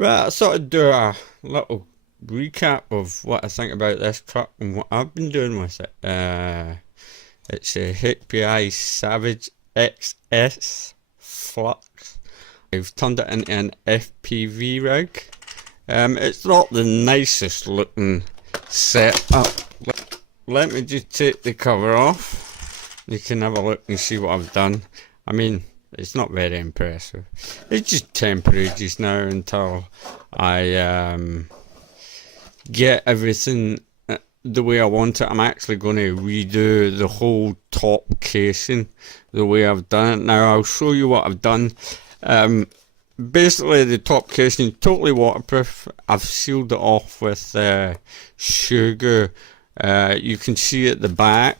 Right, I thought I'd do a little recap of what I think about this truck and what I've been doing with it. It's a HPI Savage XS Flux. I've turned it into an FPV rig. It's not the nicest looking setup. Let me just take the cover off. You can have a look and see what I've done. I mean, it's not very impressive. It's just temporary just now until I get everything the way I want it. I'm actually going to redo the whole top casing the way I've done it. Now I'll show you what I've done. Basically the top casing is totally waterproof. I've sealed it off with sugar. You can see at the back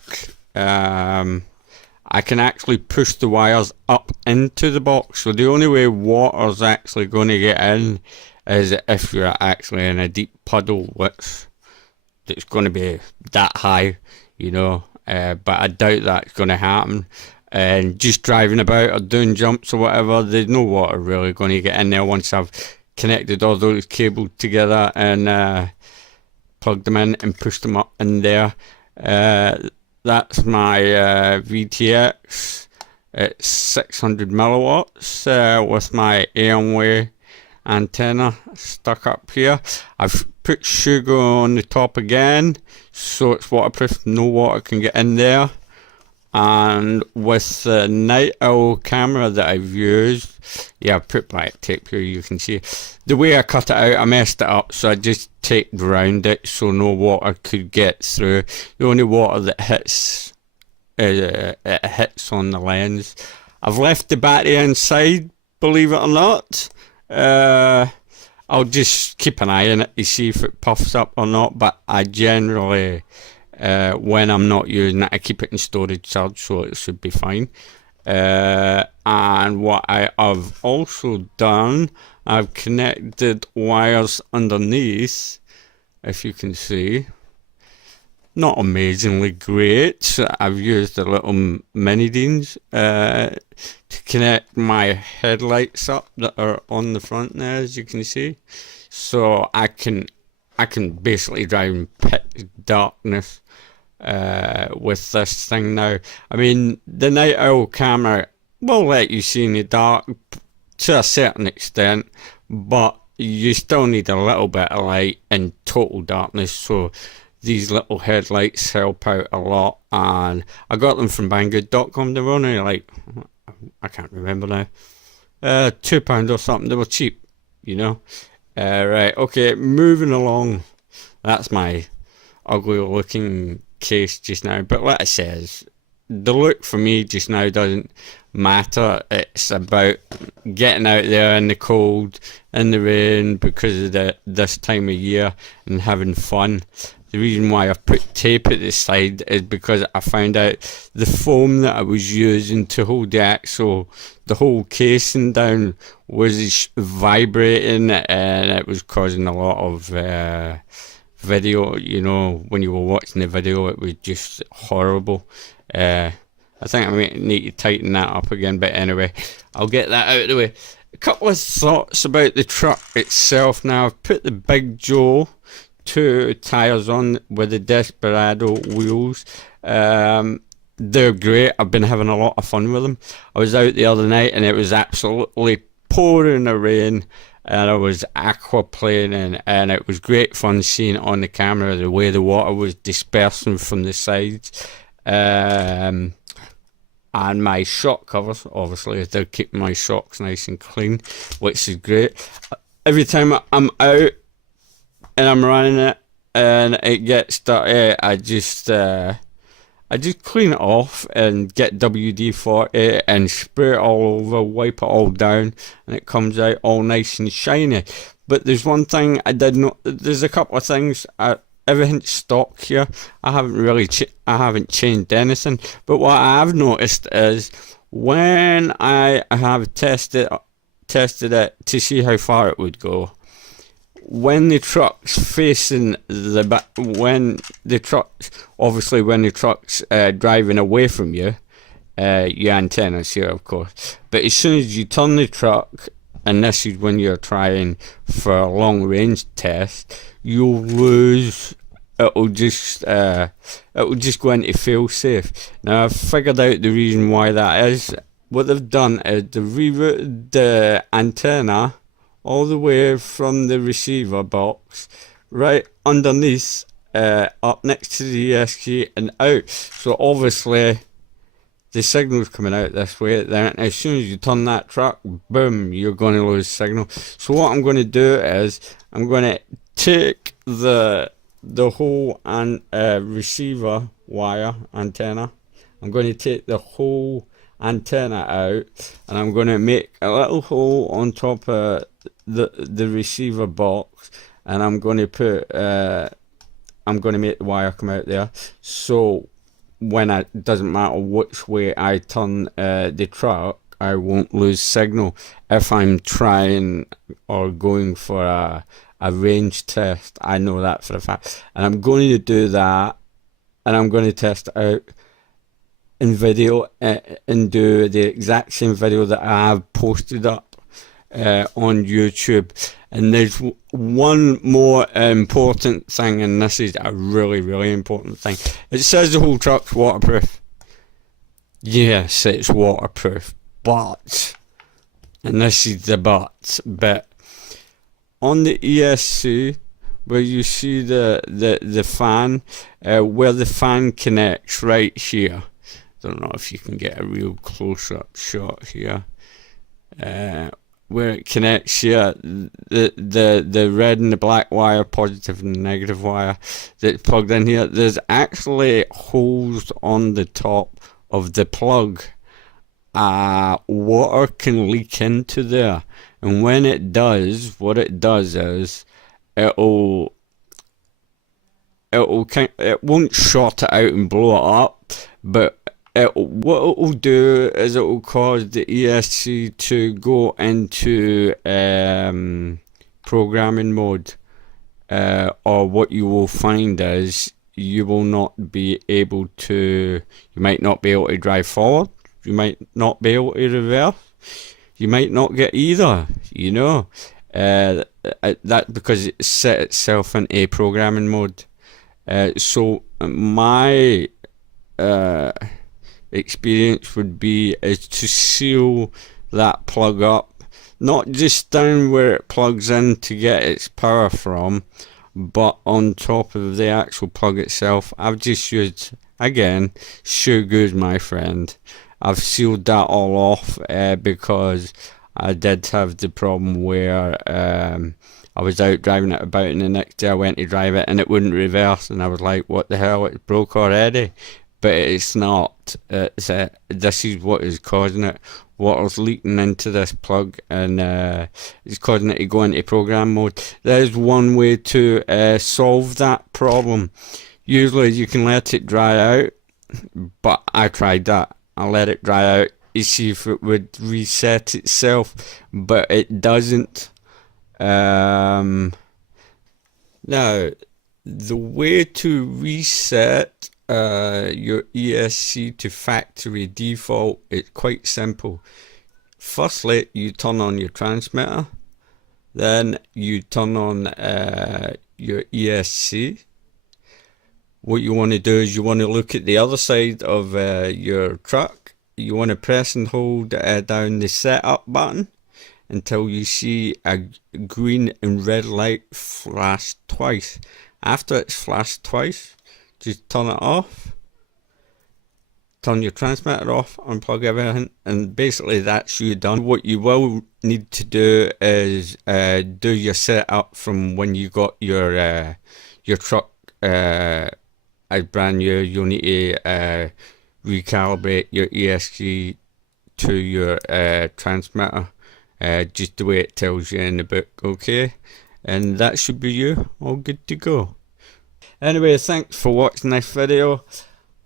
I can actually push the wires up into the box, so the only way water's actually going to get in is if you're actually in a deep puddle, which it's going to be that high, you know, but I doubt that's going to happen. And just driving about or doing jumps or whatever, there's no water really going to get in there once I've connected all those cables together and plugged them in and pushed them up in there. That's my VTX. It's 600 milliwatts with my Airway antenna stuck up here. I've put sugar on the top again so it's waterproof, no water can get in there. And with the night owl camera that I've used, yeah, I've put black tape here, you can see. The way I cut it out, I messed it up, so I just taped around it so no water could get through. The only water that hits, it hits on the lens. I've left the battery inside, believe it or not. I'll just keep an eye on it to see if it puffs up or not, but I generally... when I'm not using it, I keep it in storage charge, so it should be fine. And what I have also done, I've connected wires underneath, if you can see. Not amazingly great. I've used the little mini Deans to connect my headlights up that are on the front there, as you can see. So I can basically drive in pitch darkness with this thing now. I mean, the night owl camera will let you see in the dark to a certain extent, but you still need a little bit of light in total darkness, so these little headlights help out a lot. And I got them from banggood.com. They were only like, I can't remember now, £2 or something. They were cheap, you know. Right, okay, moving along. That's my ugly looking case just now, but like I says, the look for me just now doesn't matter. It's about getting out there in the cold, in the rain, because of this time of year, and having fun. The reason why I've put tape at the side is because I found out the foam that I was using to hold the axle, the whole casing down, was vibrating, and it was causing a lot of video. You know, when you were watching the video, it was just horrible. I think I might need to tighten that up again, but anyway, I'll get that out of the way. A couple of thoughts about the truck itself. Now, I've put the Big Joe 2 tires on with the Desperado wheels. They're great. I've been having a lot of fun with them. I was out the other night and it was absolutely pouring the rain, and I was aquaplaning, and it was great fun seeing on the camera the way the water was dispersing from the sides. And my shock covers, obviously, they're keeping my shocks nice and clean, which is great. Every time I'm out and I'm running it and it gets dirty, I just clean it off and get WD-40 and spray it all over, wipe it all down, and it comes out all nice and shiny. But there's one thing I did not. There's a couple of things. Everything's stock here. I haven't changed anything. But what I have noticed is when I have tested it to see how far it would go, when the truck's facing the back, when the truck's driving away from you, your antenna's here, of course. But as soon as you turn the truck and this is when you're trying for a long range test, you'll lose. It'll just go into fail safe. Now I've figured out the reason why that is. What they've done is they've rerouted the antenna all the way from the receiver box right underneath, up next to the ESC and out. So obviously the signal's coming out this way. Then as soon as you turn that truck, boom, you're going to lose signal. So what I'm going to do is I'm going to take the whole receiver wire antenna. I'm going to take the whole antenna out, and I'm going to make a little hole on top of the receiver box, and I'm going to put I'm going to make the wire come out there, so when it doesn't matter which way I turn the truck, I won't lose signal if I'm trying or going for a range test. I know that for a fact, and I'm going to do that, and I'm going to test it out in video, and do the exact same video that I have posted up on YouTube. And there's one more important thing, and this is a really important thing. It says the whole truck's waterproof. Yes, it's waterproof, but, and this is the but on the ESC, where you see the fan, where the fan connects right here. Don't know if you can get a real close-up shot here. Where it connects here, the red and the black wire, positive and negative wire that's plugged in here, there's actually holes on the top of the plug. Water can leak into there, and when it does, what it does is it won't short it out and blow it up, but what it will do is it will cause the ESC to go into programming mode, or what you will find is you will not be able to, you might not be able to drive forward, you might not be able to reverse, you might not get either, you know. That because it set itself in a programming mode. So my experience would be is to seal that plug up, not just down where it plugs in to get its power from, but on top of the actual plug itself. I've just used, again, sure good, my friend. I've sealed that all off, because I did have the problem where I was out driving it about, and the next day I went to drive it and it wouldn't reverse, and I was like, what the hell, it broke already? But it's not. This is what is causing it. Water's leaking into this plug, and it's causing it to go into program mode. There's one way to solve that problem. Usually you can let it dry out, but I tried that. I let it dry out to see if it would reset itself, but it doesn't. Now, the way to reset your ESC to factory default is quite simple. Firstly, you turn on your transmitter, then you turn on your ESC. What you want to do is you want to look at the other side of your truck. You want to press and hold down the setup button until you see a green and red light flash twice. After it's flashed twice, just turn it off, turn your transmitter off, unplug everything, and basically that's you done. What you will need to do is do your setup from when you got your truck as brand new. You'll need to recalibrate your ESC to your transmitter, just the way it tells you in the book, okay? And that should be you all good to go. Anyway, thanks for watching this video.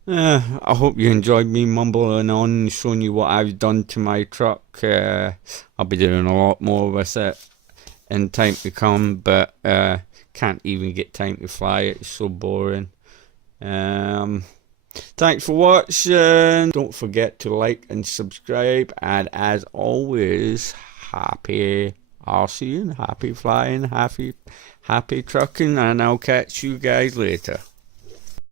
I hope you enjoyed me mumbling on and showing you what I've done to my truck. I'll be doing a lot more with it in time to come, but can't even get time to fly. It's so boring. Thanks for watching. Don't forget to like and subscribe, and as always, happy RCing, happy flying, happy trucking, and I'll catch you guys later.